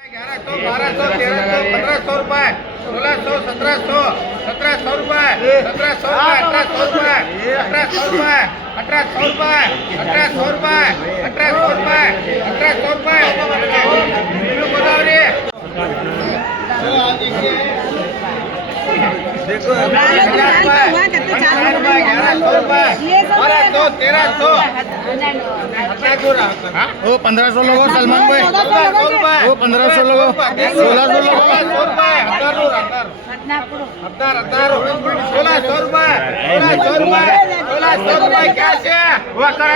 1100, 1200, 1300, 1500 रुपए, 1600, 1700, 1700 रुपए, 1700 रुपए, 1800 रुपए, 1800 रुपए, 1800 रुपए, 1800 रुपए, 1800 रुपए, 1800 रुपए, गोदावरी देखो 1100 रुपए, 1100 रुपए, 1200, 1300 ओ 1500 लोगो सलमान भाई, ओ 1500 लोगो, 1600 लोगो, 1600 रुपए, 1600 रुपए, 1600 रुपए क्या है वो करा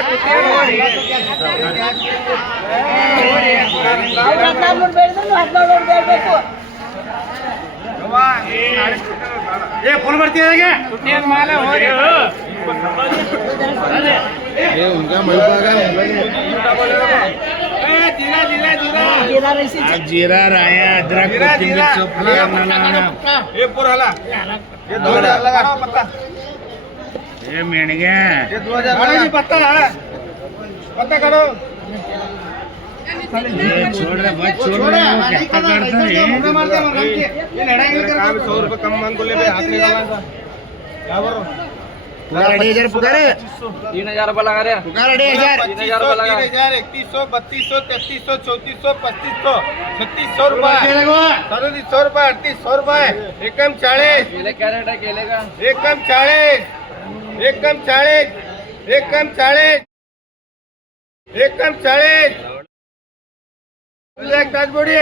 ये फुल भरती है क्या? माल हो ये उनका मलबा है, जीरा राया अदरक कोथिंबीर ये पूरा ये 2000 लगा पत्ता ये मेणग्या ये 2000 पत्ता है पत्ता करो छोड़ रहे भाई, छोड़ रहे हो क्या करता है ये लड़ाई कर 100 रुपए कम मांग को ले भाई हाथ निकालना क्या बोलो पुकार 8000 पुकारे 3000 रुपये लगा रहे पुकार 8000 3000 3100 3200 3300 3400 3500 3600 रुपए 3700 रुपए 3800 रुपए एकम 40 केले क्या रेट है केले का? एकम 40 एकम 40 एकम 40 एकम 40 एक ताज बोड़ी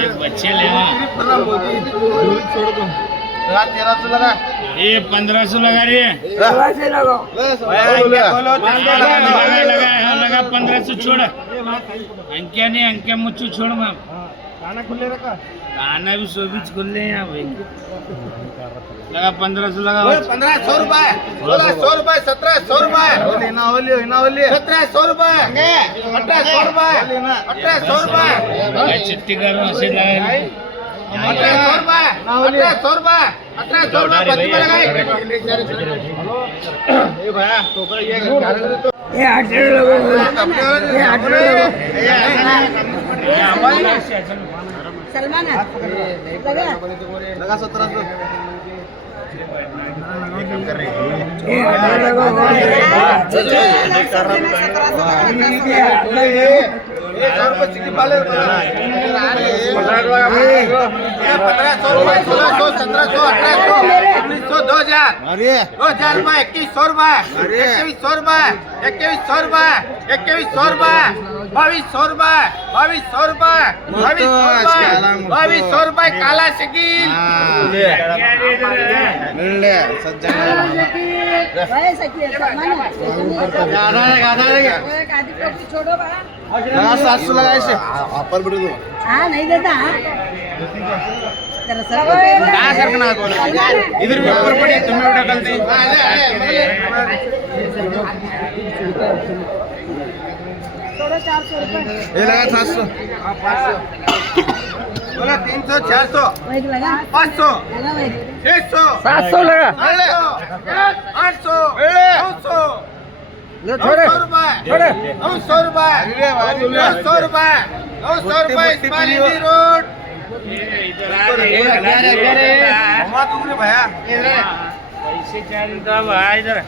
एक बच्चे ले छोड़ दो 1300 लगा ये 1500 लगा रही है, लगा 1500 छोड़ अंक्या नहीं, अंक्या मुझे छोड़ मैं खाना खुले रखा खाना भी सो बीच खुल ले यहाँ भाई लगा 1500 लगा 1500 रुपए 1600 रुपए 1700 रुपए लेना होली 1700 रुपए 1800 रुपए 1800 रुपए चिट्ठी करो ऐसे लगाए 1800 रुपए 1800 रुपए 1800 रुपए बच्ची में लगाए ये भैया टोकरा ये 18 लोगों ये 18 सलमान लगा 1700 ये 100 रुपए चिकन पाले 1500 रुपए 1600 1700 1800 1900 2000 2000 रुपए 2100 रुपए 2100 रुपए 2100 रुपए 2100 रुपए 2200 रुपए 2200 रुपए 2200 रुपए काला शिकील छोड़ो बड़ा 700 लगा ऐसे ऑफर बढ़े दो हाँ नहीं देता इधर भी ऊपर पड़ी तुम्हें उठा गलती थोड़ा 400 रुपए ये लगा 700 बोला 300 400 वही लगा 500 लगा वही 600 700 लगा 800 900 ले 900 रुपए 900 रुपए 900 रुपए 900 रुपए इस्माइली रोड भैया पैसे चाहिए तो भाई इधर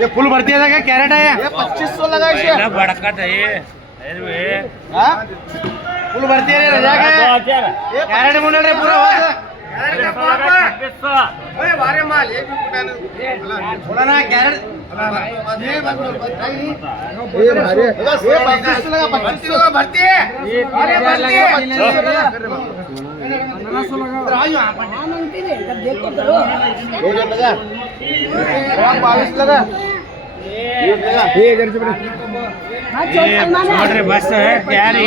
ये फुल भरती है क्या कैरेट है ये 2500 लगा इसे बड़कट है ये फुल भरती है रजा का कैरेट मुंडा रे पूरा हो कैरेट का पापा ओए बारे माल एक भी पुटाने थोड़ा ना कैरेट ये बात बताइए ये भारे ये 2500 लगा 2500 लगा भरती है अरे भरती है 1500 लगा हाँ मांगती नहीं तब देखो तो 2000 लगा 22 लगा हाँ छोड़ सलमान है बस है क्या रे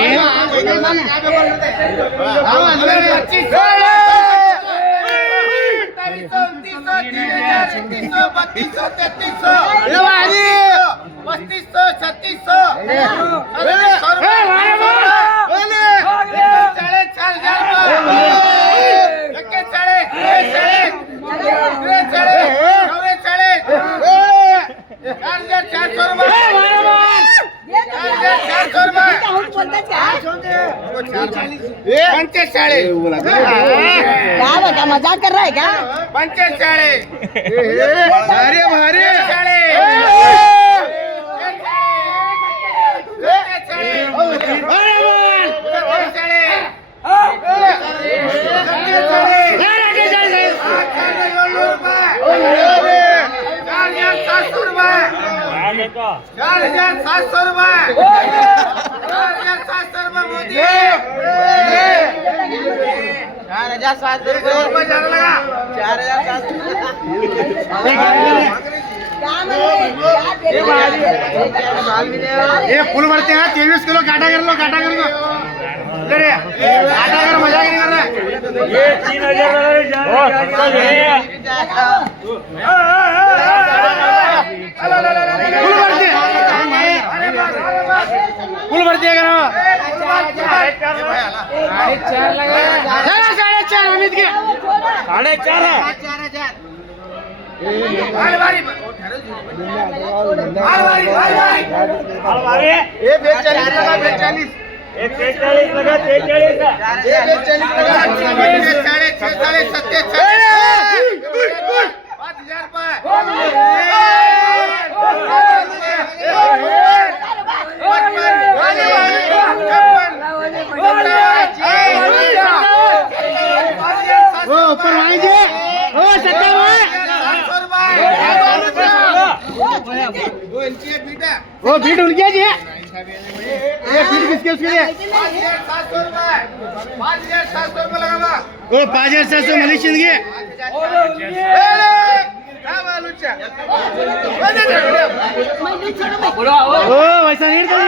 क्या बेटा मजाक कर रहा है क्या भारी भारी ये फुल भरते हैं 23 किलो काटा कर लो काटा कर लो काटा कर मजा नहीं कर रहा ये 3000 फुल भरती है करो 4.5 अमित के 4.5 है ये 40 लगा 40 43 लगा ऊपर आएंगे ओ सत्तर वो बीट उनके जी ये बीट किसके उसके लिए 5,700 लगा वो 5,700 मलेशियन के ओ वैसा नहीं कर